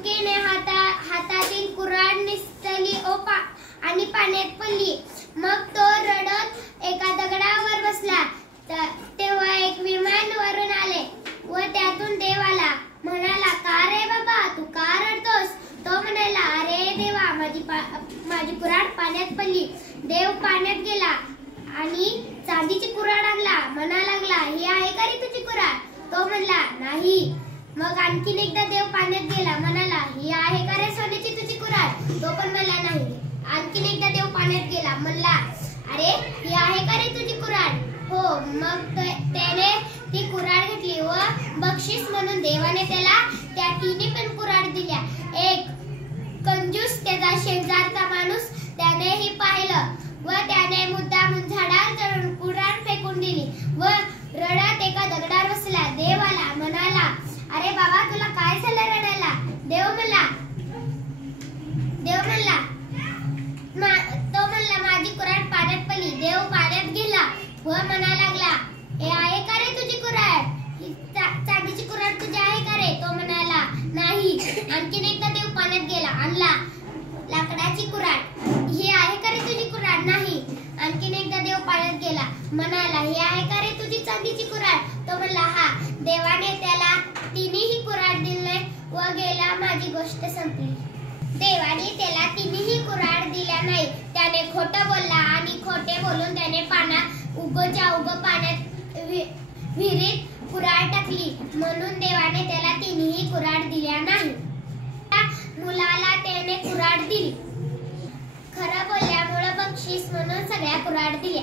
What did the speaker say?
चुकीने हातातील कुऱ्हाड निसटली आणि पाण्यात पडली। मग तो रडत एका दगडावर बसला। तेव्हा एक विमान वरून आले व त्यातून देव आला। म्हणाला, का रे बाबा, तू का रडतोस? तो म्हणाला, अरे देवा, माझी कुऱ्हाड पाण्यात पडली। देव पाण्यात गेला आणि चांदीची कुऱ्हाड आणला। म्हणा लागला, ही आहे का रे तुझी कुऱ्हाड? तो म्हणला, नाही। मग आणखीन एकदा देव पाण्यात गेला। म्हणाला, ही आहे का रे सोन्याची तुझी कुऱ्हाड? तो पण म्हणला, नाही। आणखीन एकदा देव पाण्यात गेला। म्हणला, अरे, ही आहे का रे तुझी कुऱ्हाड? हो। मग त्याने ती कुऱ्हाड घेतली व बक्षीस म्हणून देवाने त्याला त्या तिन्ही पण कुऱ्हाड दिल्या। एक कंजूस, त्याचा शेजारचा माणूस, त्यानेही पाहिलं व त्याने मुद्दामून झाडावर चढून कुऱ्हाड फेकून दिली व रडत एका दगडावर बसला। देव आला। म्हणाला, अरे बाबा, तुला काय झालं रडायला? तो म्हणला, माझी कुऱ्हाड पाण्यात पडली। देव पाण्यात गेला व म्हणा लागला, हे आहे का रे तुझी कुऱ्हाड? चांदीची कुऱ्हाड तुझी आहे का रे? तो म्हणाला, नाही। आणखीन एकदा देव पाण्यात गेला। आणला लाकडाची कुऱ्हाड। ही आहे का रे तुझी कुऱ्हाड? नाही। आणखीन एकदा देव पाण्यात गेला। म्हणाला, ही आहे का रे तुझी चांदीची कुऱ्हाड? तो म्हणला, हा। देवाने त्याला तिन्ही कुऱ्हाड दिले व गेला। माझी गोष्ट संपली। देवाने त्याला तिन्ही कुऱ्हाड दिल्या नाही। त्याने खोटं बोलला आणि खोटे बोलून त्याने उगोच्या उगो पाण्यात विहिरीत कुऱ्हाड टाकली, म्हणून देवाने त्याला तिन्ही कुऱ्हाड दिल्या नाही। त्या मुलाला त्याने कुऱ्हाड दिली। खरं बोलल्यामुळे बक्षीस म्हणून सगळ्या कुऱ्हाड दिल्या।